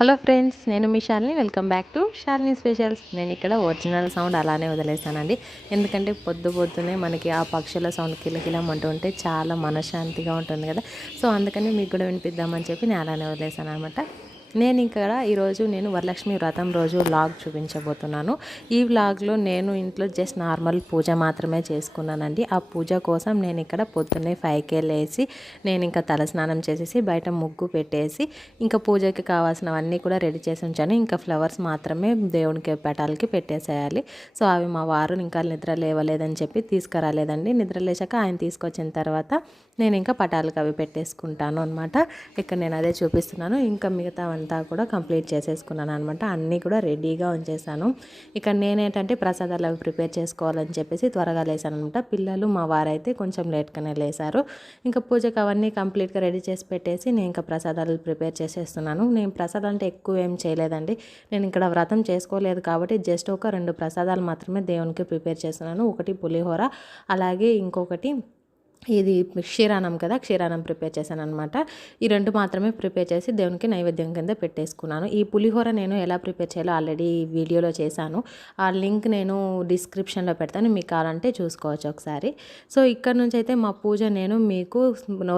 Hello friends, నేను మీ Shalini. Welcome back to Shalini specials. నేను ఇక్కడ ఒరిజినల్ సౌండ్ అలానే వదిలేసానండి. ఎందుకంటే పొద్దున్నే మనకి ఆ పక్షుల సౌండ్ కిలకిలమంటూ ఉంటే చాలా మనశ్శాంతిగా ఉంటుంది కదా. సో అందుకని మీకు కూడా వినిపిద్దామని చెప్పి నేను అలానే వదిలేసాను అనమాట. నేను ఇక్కడ ఈరోజు వరలక్ష్మి వ్రతం రోజు వ్లాగ్ చూపించబోతున్నాను. ఈ వ్లాగ్లో నేను ఇంట్లో జస్ట్ నార్మల్ పూజ మాత్రమే చేసుకున్నానండి. ఆ పూజ కోసం నేను ఇక్కడ పొద్దున్నే 5కే లేచి నేను ఇంకా తలస్నానం చేసేసి బయట ముగ్గు పెట్టేసి ఇంకా పూజకి కావాల్సినవన్నీ కూడా రెడీ చేసి ఉంచాను. ఇంకా ఫ్లవర్స్ మాత్రమే దేవునికి పటాలకి పెట్టేసేయాలి. సో అవి మా వారు ఇంకా నిద్ర లేవలేదని చెప్పి తీసుకురాలేదండి. నిద్ర లేచాక ఆయన తీసుకొచ్చిన తర్వాత నేను ఇంకా పటాలకు అవి పెట్టేసుకుంటాను అనమాట. ఇక్కడ నేను అదే చూపిస్తున్నాను. ఇంకా మిగతా అంతా కూడా కంప్లీట్ చేసేసుకున్నాను అనమాట. అన్నీ కూడా రెడీగా ఉంచేసాను. ఇక్కడ నేనేంటంటే ప్రసాదాలు అవి ప్రిపేర్ చేసుకోవాలని చెప్పేసి త్వరగా లేసాను అనమాట. పిల్లలు మా వారైతే కొంచెం లేట్గానే లేసారు. ఇంకా పూజకు అవన్నీ కంప్లీట్గా రెడీ చేసి పెట్టేసి నేను ఇంకా ప్రసాదాలు ప్రిపేర్ చేసేస్తున్నాను. నేను ప్రసాదాలు అంటే ఎక్కువ ఏం చేయలేదండి. నేను ఇక్కడ వ్రతం చేసుకోలేదు కాబట్టి జస్ట్ ఒక 2 ప్రసాదాలు మాత్రమే దేవునికి ప్రిపేర్ చేస్తున్నాను. ఒకటి పులిహోర, అలాగే ఇంకొకటి ఇది క్షీరాన్నం కదా, క్షీరాన్నం ప్రిపేర్ చేశాను అనమాట. ఈ 2 మాత్రమే ప్రిపేర్ చేసి దేవునికి నైవేద్యం కింద పెట్టేసుకున్నాను. ఈ పులిహోర నేను ఎలా ప్రిపేర్ చేయాలో ఆల్రెడీ వీడియోలో చేశాను. ఆ లింక్ నేను డిస్క్రిప్షన్లో పెడతాను, మీకు కావాలంటే చూసుకోవచ్చు ఒకసారి. సో ఇక్కడ నుంచి అయితే మా పూజ నేను మీకు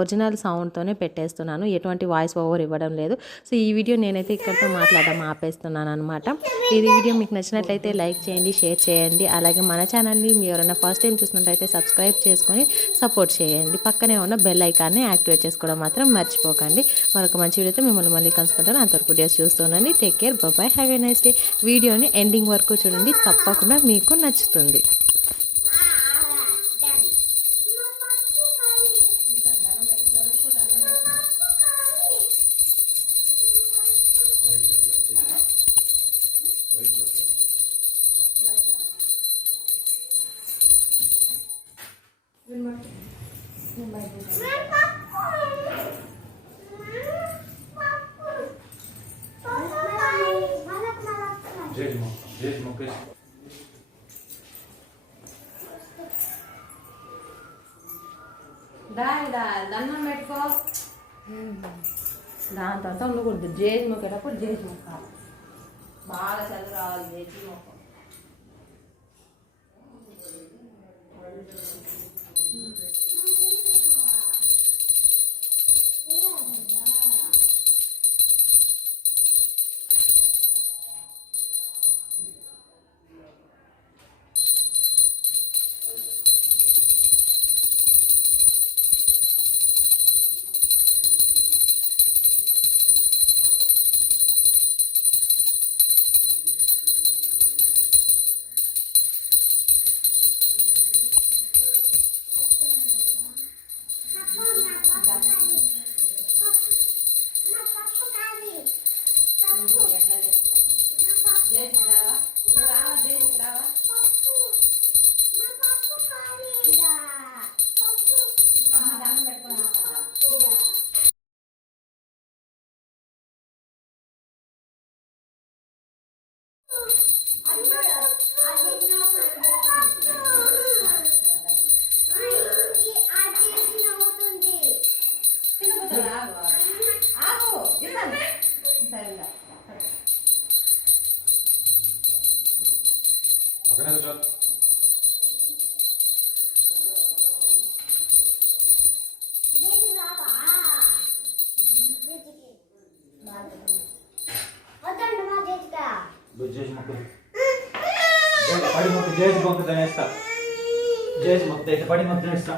ఒరిజినల్ సౌండ్తోనే పెట్టేస్తున్నాను, ఎటువంటి వాయిస్ ఓవర్ ఇవ్వడం లేదు. సో ఈ వీడియో నేనైతే ఇక్కడితో మాట్లాడడం ఆపేస్తున్నాను అనమాట. ఈ వీడియో మీకు నచ్చినట్లయితే లైక్ చేయండి, షేర్ చేయండి. అలాగే మన ఛానల్ని మీరు ఎవరైనా ఫస్ట్ టైం చూసినట్లయితే సబ్స్క్రైబ్ చేసుకొని సపోర్ట్ చేయండి. పక్కనే ఉన్న బెల్ ఐకాన్ని యాక్టివేట్ చేసుకోవడం మాత్రం మర్చిపోకండి. మరొక మంచి వీడియోతో మిమ్మల్ని మళ్ళీ కలుసుకుంటాను. అంతవరకు వీడియోస్ చూస్తున్నాను. Take care, by, have a nice day. వీడియోని ఎండింగ్ వరకు చూడండి, తప్పకుండా మీకు నచ్చుతుంది. దండం పెట్టుకో. దాని తర్వాత ఉండకూడదు. జేజి మొక్కేటప్పుడు జేజి మొక్క బాగా చదువు రావాలి. జేజి మొక్క పడి మొక్క జేసి మొక్క తినేస్తా. జేసి మొక్క పడి మొక్క తినేస్తా.